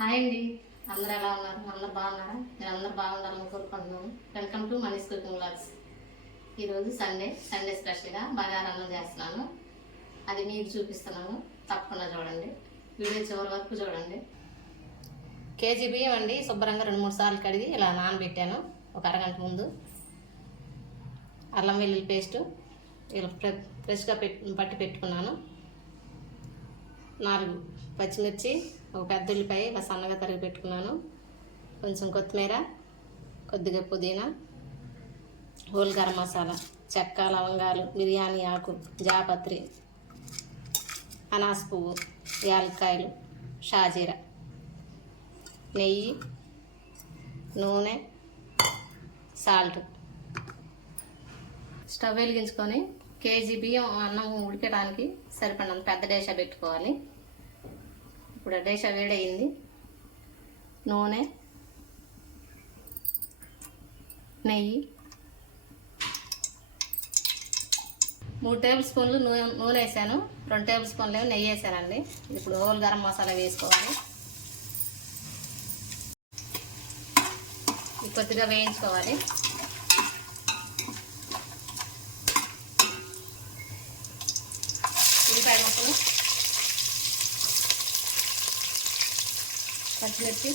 Hi అండి. అందరూ ఎలా ఉన్నారు? అందరు బాగున్నారా? నేను అందరు బాగుండాలని కోరుకుంటున్నాను welcome to Mani's cooking blogs ఈరోజు సండే సండే స్పెషల్గా బగారా అన్నం చేస్తున్నాను. అది మీకు చూపిస్తున్నాను. తప్పకుండా చూడండి. వీడియో చివరి వరకు చూడండి. కేజీ బియ్యం అండి. శుభ్రంగా రెండు మూడు సార్లు కడిగి ఇలా నానబెట్టాను. ఒక అరగంట ముందు. అల్లం వెల్లుల్లి పేస్టు. ఇలా ఫ్రె- ఫ్రెష్గా పెట్టి పట్టి పెట్టుకున్నాను. నాలుగు పచ్చిమిర్చి ఒక పెద్ద ఉల్లిపాయ ఇలా సన్నగా తరిగి పెట్టుకున్నాను. కొంచెం కొత్తిమీర కొద్దిగా పుదీనా హోల్ గరం మసాలా చెక్క లవంగాలు బిర్యానీ ఆకు జాపత్రి అనాస పువ్వు యాలక్కాయలు షాజీర నెయ్యి నూనె సాల్ట్. స్టవ్ వెలిగించుకొని కేజీ బియ్యం అన్నం ఉడికడానికి సరిపడినంత పెద్ద డేషా పెట్టుకోవాలి. ఇప్పుడు ఆ డేషా వేడయింది. నూనె నెయ్యి మూడు టేబుల్ స్పూన్లు నూనె నూనె వేసాను. రెండు టేబుల్ స్పూన్లు ఏమో నెయ్యి వేసానండి. ఇప్పుడు హోల్ గరం మసాలా వేసుకోవాలి. ఇది కొద్దిగా వేయించుకోవాలి ఉల్లిపాయ ముక్కలు పచ్చిమిర్చి.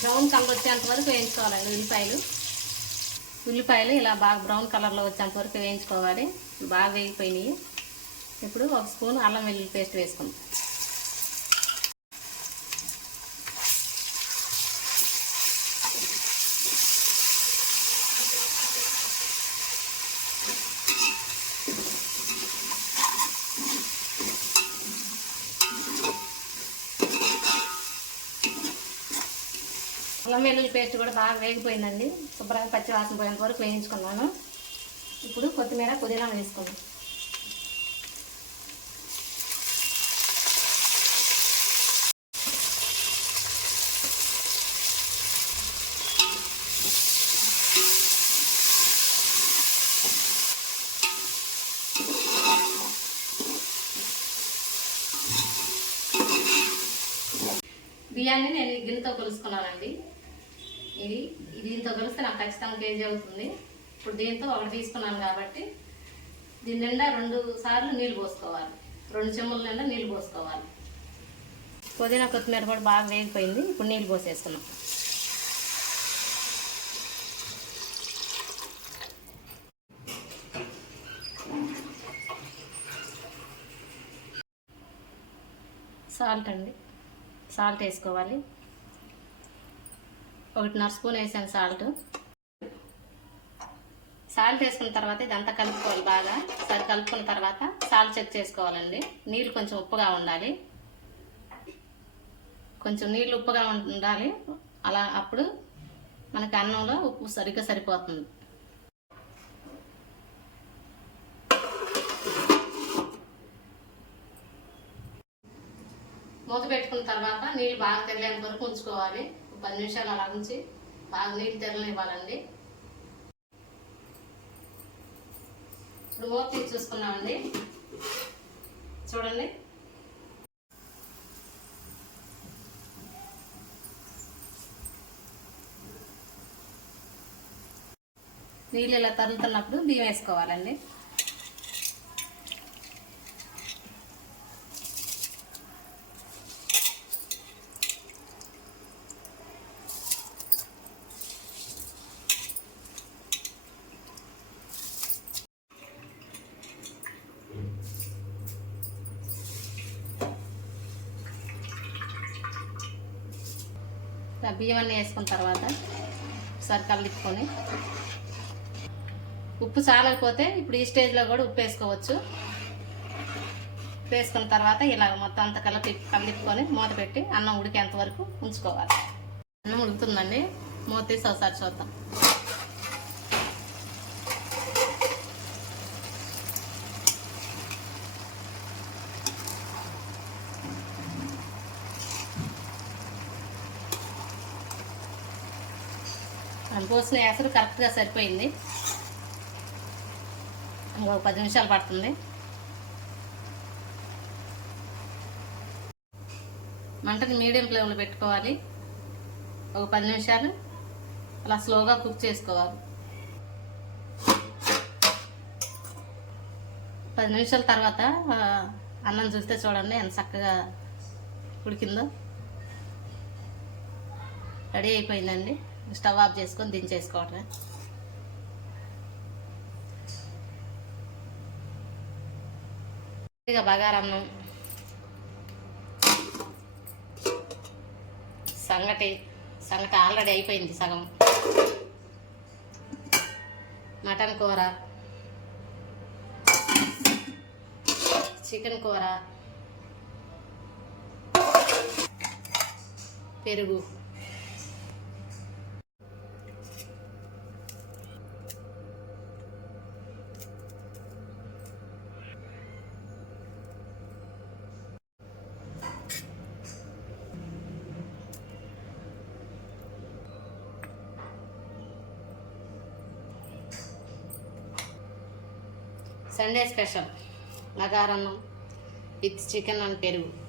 బ్రౌన్ కలర్ వచ్చేంత వరకు వేయించుకోవాలండి ఉల్లిపాయలు. ఉల్లిపాయలు ఇలా బాగా బ్రౌన్ కలర్లో వచ్చేంత వరకు వేయించుకోవాలి. బాగా వేగిపోయినాయి. ఇప్పుడు ఒక స్పూన్ అల్లం వెల్లుల్లి పేస్ట్ వేసుకుందాం. అల్లం వెల్లుల్లి పేస్ట్ కూడా బాగా వేగిపోయిందండి. శుభ్రంగా పచ్చి వాసన పోయేంత వరకు వేయించుకున్నాను. ఇప్పుడు కొత్తిమీర పుదీనా వేసుకోండి. బియ్యాన్ని నేను గిన్నెతో కొలుసుకున్నానండి. ఇది దీంతో కలిస్తే నాకు ఖచ్చితంగా కేజీ అవుతుంది. ఇప్పుడు దీంతో ఒకటి తీసుకున్నాను కాబట్టి దీని నిండా రెండు సార్లు నీళ్ళు పోసుకోవాలి. రెండు చెమ్ముల నిండా నీళ్ళు పోసుకోవాలి. పుదీనా కొత్తిమీర కూడా బాగా వేగిపోయింది. ఇప్పుడు నీళ్ళు పోసేస్తున్నాం సాల్ట్ అండి. సాల్ట్ వేసుకోవాలి. ఒకటిన్నర స్పూన్ వేసాను సాల్ట్. సాల్ట్ వేసుకున్న తర్వాత ఇదంతా కలుపుకోవాలి బాగా. సరి కలుపుకున్న తర్వాత సాల్ట్ చెక్ చేసుకోవాలండి. నీళ్ళు కొంచెం ఉప్పుగా ఉండాలి. కొంచెం నీళ్ళు ఉప్పుగా ఉండాలి. అలా అప్పుడు మనకి అన్నంలో ఉప్పు సరిగ్గా సరిపోతుంది. మూత పెట్టుకున్న తర్వాత నీళ్ళు బాగా తెలియని వరకు ఉంచుకోవాలి. పది నిమిషాలు అలా ఉంచి బాగా నీళ్ళు తెరలేవ్వాలండి. ఇప్పుడు మూత తీసి చూసుకున్నామండి చూడండి. నీళ్ళు ఇలా తరులుతున్నప్పుడు బియ్యం వేసుకోవాలండి. ఇలా బియ్యం అన్నీ వేసుకున్న తర్వాత ఒకసారి కలుపుకొని ఉప్పు చాలకపోతే ఇప్పుడు ఈ స్టేజ్లో కూడా ఉప్పు వేసుకోవచ్చు. ఉప్పు వేసుకున్న తర్వాత ఇలా మొత్తం అంతా కలిపి కలిపుకొని మూత పెట్టి అన్నం ఉడికేంత వరకు ఉంచుకోవాలి. అన్నం ఉడుకుతుందండి. మూత తీసి ఒకసారి చూద్దాం. పోసిన ఎసరు కరెక్ట్గా సరిపోయింది. ఇంకొక పది నిమిషాలు పడుతుంది. మంటని మీడియం ఫ్లేమ్లో పెట్టుకోవాలి. ఒక పది నిమిషాలు. అలా స్లోగా కుక్ చేసుకోవాలి. పది నిమిషాల తర్వాత అన్నం చూస్తే చూడండి ఎంత చక్కగా ఉడికిందో. రెడీ అయిపోయిందండి. స్టవ్ ఆఫ్ చేసుకొని దించేసుకోవటమే. ఇక బగారన్నం సంగటి సంగటి ఆల్రెడీ అయిపోయింది సగం. మటన్ కూర. చికెన్ కూర. పెరుగు. Sunday special. నగారన్నం with chicken and పెరుగు.